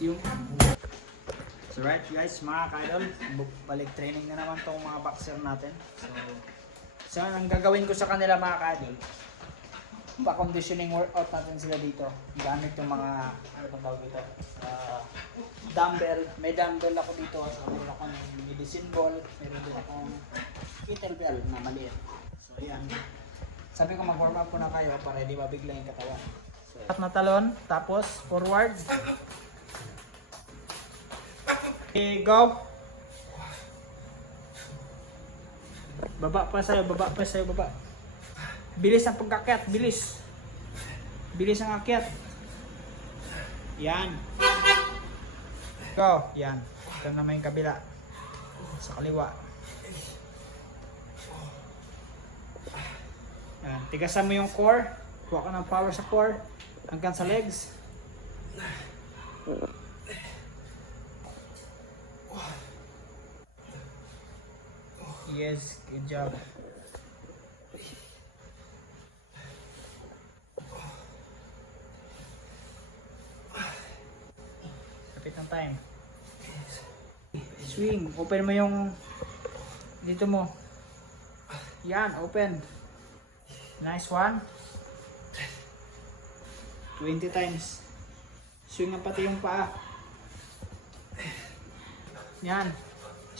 yung... So right guys, mga ka-idol, balik training na naman tong mga boxer natin. So ang gagawin ko sa kanila mga ka-idol, pa-conditioning workout natin sila dito. Gamit yung mga, ano bang tawag dito? Dumbbell. May dumbbell ako dito. So meron akong medicine ball. Meron din akong kettlebell na maliit. So ayan. Sabi ko mag-warm up ko na kayo para hindi mabigla yung katawan. So, at na talon, tapos forward. Okay, go. Baba pa sa'yo, baba pa sa'yo, baba. Bilis ang pagkakyat, bilis. Bilis ang akyat. Yan. Go, yan. Ito naman yung kabila. Sa kaliwa. Yan. Tigasan mo yung core. Kuha ka ng power sa core. Hanggang sa legs. Yes, good job. Kapit ng time. Swing. Open mo yung dito mo. Yan, open. Nice one. 20 times. Swing na pati yung paa. Yan.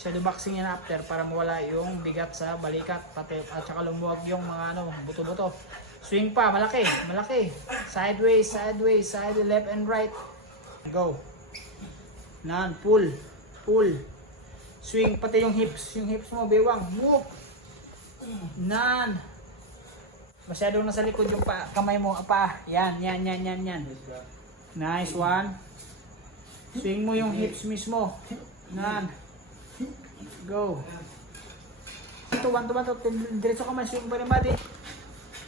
Shadow boxing yan after para mawala yung bigat sa balikat pati at saka lumuwag yung mga ano, buto-buto. Swing pa, malaki, malaki. Sideways, sideways, side left and right. Go. Nan, pull, pull. Swing pati yung hips mo, bewang. Move. Nan. Masyado na sa likod yung kamay mo, pa. Yan, yan, yan, yan, yan. Nice one. Swing mo yung hips mismo. Nan. Go. Ito, one to one to. Diretso ka man, swing pa rin body.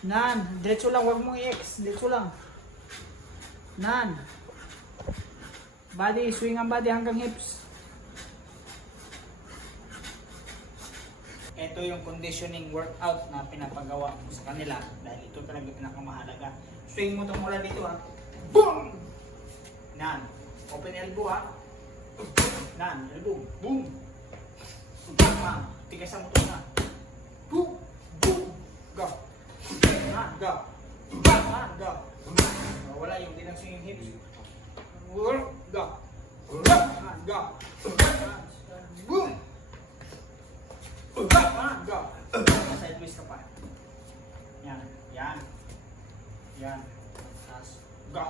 Nan. Diretso lang, huwag mong i-X. Diretso lang. Nan. Body, swing ang body hanggang hips. Ito yung conditioning workout na pinapagawa ko sa kanila. Dahil ito talaga pinakamahalaga. Swing mo itong mula dito ha. Boom! Nan. Open elbow ha. Nan. Elbow. Boom! Tama. Tigasan mo ito na. Boom! Boom! Go! Nan. Go! Nan. Go! Wala yung dinagsing yung hips. Work! Go! Nan. Go! Boom! Go! Sideways ka pa. Yan. Yan. Yan. Tapos, go!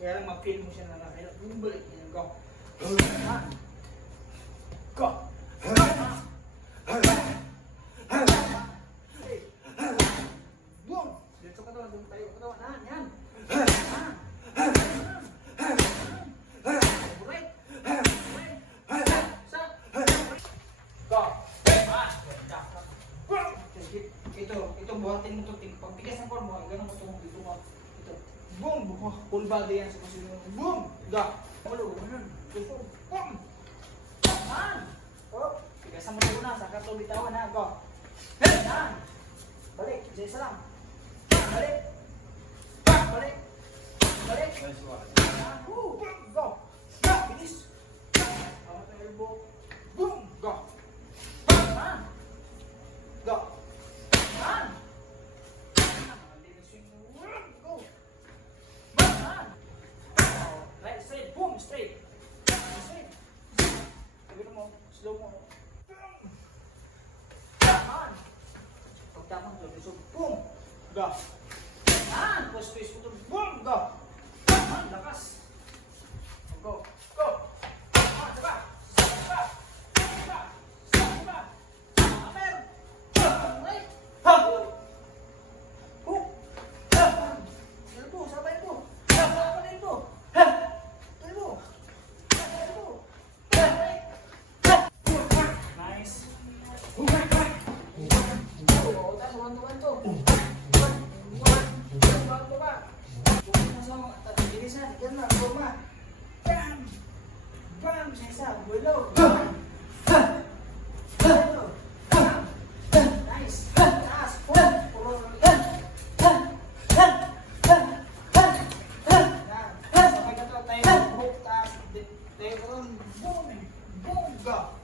Kaya lang ma-feel mo siya na nakailan. Yung balik niya. Go! Go! Boom! Dito ka doon. Doon tayo. Yan. Yan. Ito buhatin mo ito. Pagtigas ng form mo, ganun mo ito. Ito. Boom! Full body yan sa position. Boom! Ga! Ulo. Gusto. Boom! Yan! Tigasan mo ito na. Saka ito bitawan na. Go! Yan! Balik. Isa lang. Balik. Balik. Balik. Yan. Go! Go! Bilis! Tama ito elbow. Boom! Go! Yan! Go! Yan! Go! Yan! Right, straight. Boom! Straight. Straight. Sabi mo, slow mo. Yan! Pag tamang to, so boom! Go! Yan! Twist mo to. Boom! Go! Yan! Lakas! Go! Go! Yan! Diba? Diba? Diba? Diba? Amer! Right! Hook! Elbow! Sabay po! Sabay elbow! Elbow! Elbow! Nice! One to. One to ba? Bilisan, yan na, forma. Bam! Bam! Isa, below. Nice! Taas! Sabay ka to. ng bongga.